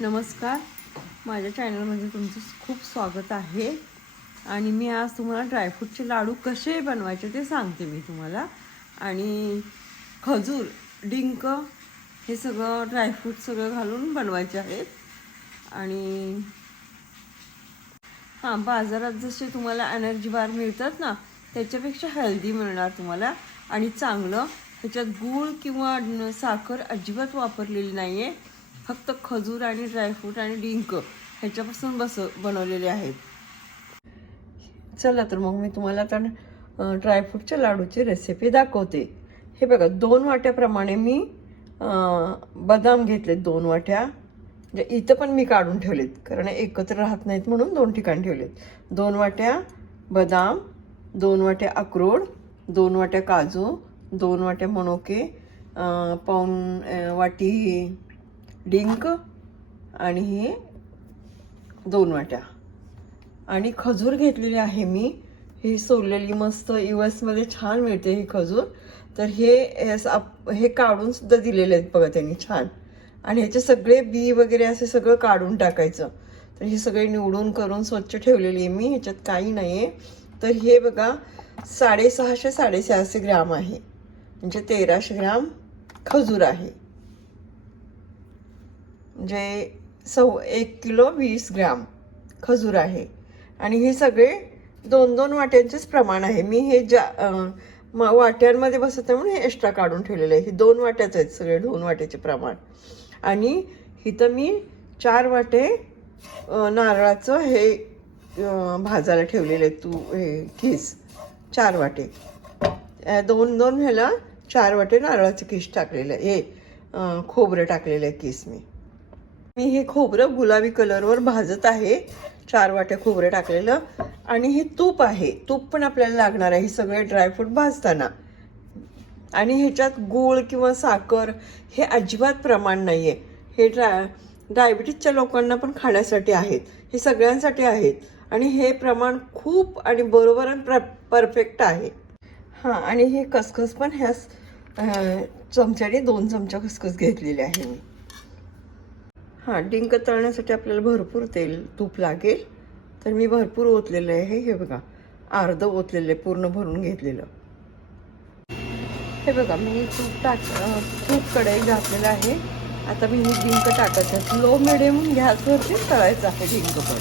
नमस्कार. माझ्या चॅनलमध्ये तुमचं खूप स्वागत आहे. आणि मी आज तुम्हाला ड्रायफ्रूटचे लाडू कसे बनवायचे ते सांगते मी तुम्हाला. आणि खजूर, डिंक हे सगळं ड्रायफ्रूट सगळं घालून बनवायचे आहेत. आणि बाजारात जसे तुम्हाला एनर्जी बार मिळतात ना, त्याच्यापेक्षा हेल्दी मिळणार तुम्हाला आणि चांगलं. ह्याच्यात गूळ किंवा साखर अजिबात वापरलेली नाही आहे. फक्त खजूर आणि ड्रायफ्रूट आणि डिंक ह्याच्यापासून बनवलेले आहेत. चला तर मग मी तुम्हाला आता ड्रायफ्रूटच्या लाडूची रेसिपी दाखवते. हे बघा, 2 वाट्याप्रमाणे मी बदाम घेतलेत. 2 वाट्या, म्हणजे इथं पण मी काढून ठेवलेत कारण एकत्र राहत नाहीत म्हणून 2 ठिकाणी ठेवलेत. 2 वाट्या बदाम, 2 वाट्या अक्रोड, 2 वाट्या काजू, 2 वाट्या मनुके, पाऊण वाटी डिंक आणि हे 2 वाट्या. आणि खजूर घेतलेली आहे मी. ही सोललेली मस्त US मध्ये छान मिळते ही खजूर. तर हे काढून सुद्धा दिलेले आहेत बघा त्यांनी छान. आणि ह्याचे सगळे बी वगैरे असे सगळं काढून टाकायचं. तर हे सगळे निवडून करून स्वच्छ ठेवलेली आहे मी, ह्याच्यात काही नाही आहे. तर हे बघा 650-650 ग्राम आहे, म्हणजे 1300 ग्राम खजूर आहे, म्हणजे 1 किलो 20 ग्राम खजूर आहे. आणि हे सगळे 2-2 वाट्यांचेच प्रमाण आहे. मी हे वाट्यांमध्ये बसत आहे म्हणून हे एक्स्ट्रा काढून ठेवलेलं आहे. हे 2 वाट्याच आहेत सगळे, 2 वाट्याचे प्रमाण. आणि इथं मी 4 वाटे नारळाचं हे भाजायला ठेवलेलं आहे. हे खीस 4 वाटे, 2-2 ह्याला 4 वाटे नारळाचं खीस टाकलेलं आहे. हे खोबरं टाकलेलं आहे खीस. मी हे खोबरं गुलाबी कलरवर भाजत आहे. 4 वाट्या खोबरं टाकलेलं. आणि हे तूप आहे, तूप पण आपल्याला लागणार आहे हे सगळे ड्रायफ्रूट भाजताना. आणि ह्याच्यात गूळ किंवा साखर हे अजिबात प्रमाण नाही आहे. हे डायबिटीजच्या लोकांना पण खाण्यासाठी आहेत, हे सगळ्यांसाठी आहेत. आणि हे प्रमाण खूप आणि बरोबर आणि परफेक्ट आहे. आणि हे खसखस पण ह्या चमच्याने 2 चमचा खसखस घेतलेले आहे मी. डिंक तळण्यासाठी आपल्याला भरपूर तूप लागेल. तर मी भरपूर ओतलेलं आहे. हे बघा, अर्ध ओतलेलं आहे, पूर्ण भरून घेतलेलं. हे बघा, मी तूप कढई घातलेलं आहे. आता मी डिंक टाकायचं. लो मिडियम गॅसवरती तळायचं आहे डिंक पण.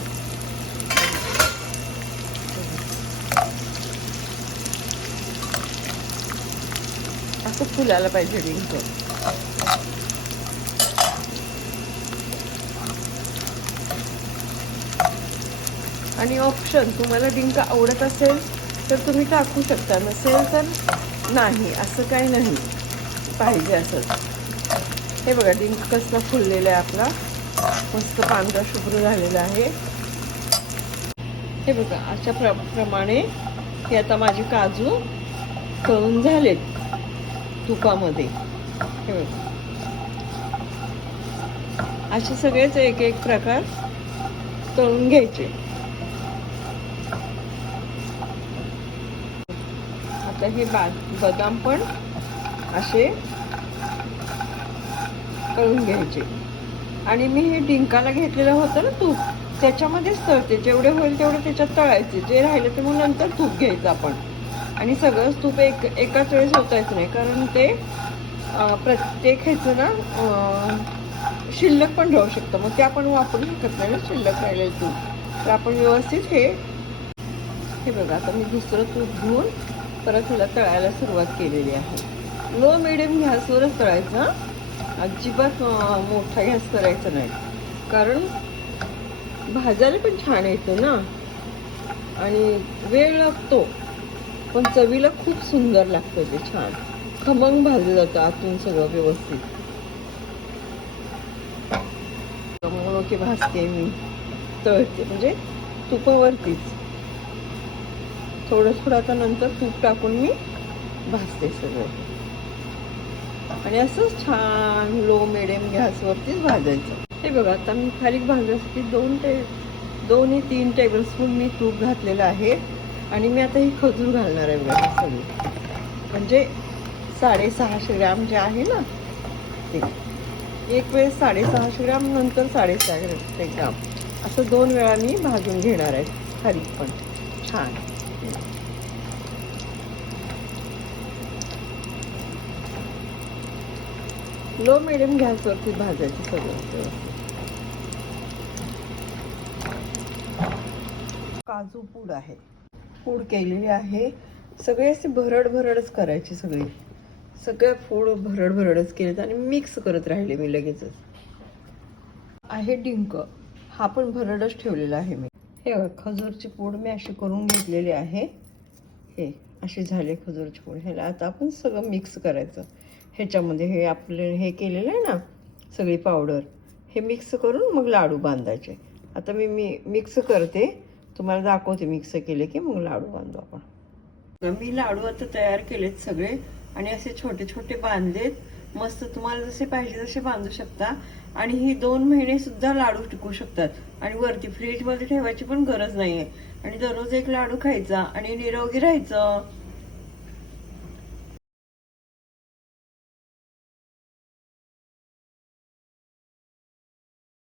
असं फुलायला पाहिजे डिंक. आणि ऑप्शन, तुम्हाला डिंक आवडत असेल तर तुम्ही टाकू शकता, नसेल तर नाही, असं काही नाही पाहिजे असं. हे बघा, डिंक कसला फुललेला आहे आपला, मस्त पांढरा शुभ्र झालेला आहे. हे बघा, अशा प्रमाणे हे आता माझे काजू तळून झालेत तुपामध्ये. हे बघा, असे सगळेच एक एक प्रकार तळून घ्यायचे. आता हे बदाम पण असे तळून घ्यायचे. आणि मी हे डिंकाला घेतलेलं होतं ना तूप, त्याच्यामध्येच तळते. जेवढे होईल तेवढे त्याच्यात तळायचे. जे राहिलं ते मग नंतर तूप घ्यायचं आपण. आणि सगळंच तूप एकाच वेळेस होतायचं नाही, कारण ते प्रत्येक ह्याचं ना शिल्लक पण राहू शकतं. मग ते आपण वापरू शकत नाही ना शिल्लक राहिलेलं तूप. तर आपण व्यवस्थित हे बघा, आता मी दुसरं तूप घेऊन परत हिला तळायला सुरुवात केलेली आहे. लो मिडियम गॅसवरच तळायचं. अजिबात मोठा गॅस करायचा नाही, कारण भाजायला पण छान येतं ना. आणि वेळ लागतो पण चवीला खूप सुंदर लागतं ते. छान खमंग भाजलं जातं आतून सगळं व्यवस्थित. मग भाजते मी, तळते, म्हणजे तुपावरतीच. थोडं आता नंतर तूप टाकून मी भाजते सगळं. आणि असंच छान लो मिडियम गॅसवरतीच भाजायचं. हे बघा, आता मी खाली भाजण्यासाठी 2-3 टेबलस्पून मी तूप घातलेलं आहे. आणि मी आता ही खजूर घालणार आहे बघा सगळी, म्हणजे 650 ग्राम जे आहे ना ते. एक वेळेस 650 ग्राम, नंतर 650 ग्राम असं 2 वेळा मी भाजून घेणार आहे. खारीक पण छान. लो मिडियम गॅसवरती भाजायचं सगळं. काजू पूड आहे, पूड केलेली आहे. सगळे असे भरड भरडच करायचे, सगळ्या पूड भरड भरडच केलेत आणि मिक्स करत राहिले मी लगेचच. आहे डिंक, हा पण भरडच ठेवलेला आहे मी. हे खजूरची पूड मी अशी करून घेतलेली आहे. हे अशी झाले खजूरची पूड. ह्याला आता आपण सगळं मिक्स करायचं ह्याच्यामध्ये. हे आपले हे केलेलं आहे ना सगळी पावडर, हे मिक्स करून मग लाडू बांधायचे. आता मी मिक्स करते, तुम्हाला दाखवते. मिक्स केले की मग लाडू बांधू आपण. मी लाडू आता तयार केलेत सगळे आणि असे छोटे छोटे बांधलेत. मस्त तुम्हाला जसे पाहिजे तसे बांधू शकता. आणि ही 2 महिने सुद्धा लाडू टिकू शकतात. आणि वरती फ्रीजमध्ये ठेवायची पण गरज नाहीये. आणि दररोज एक लाडू खायचा आणि निरोगी राहायचं.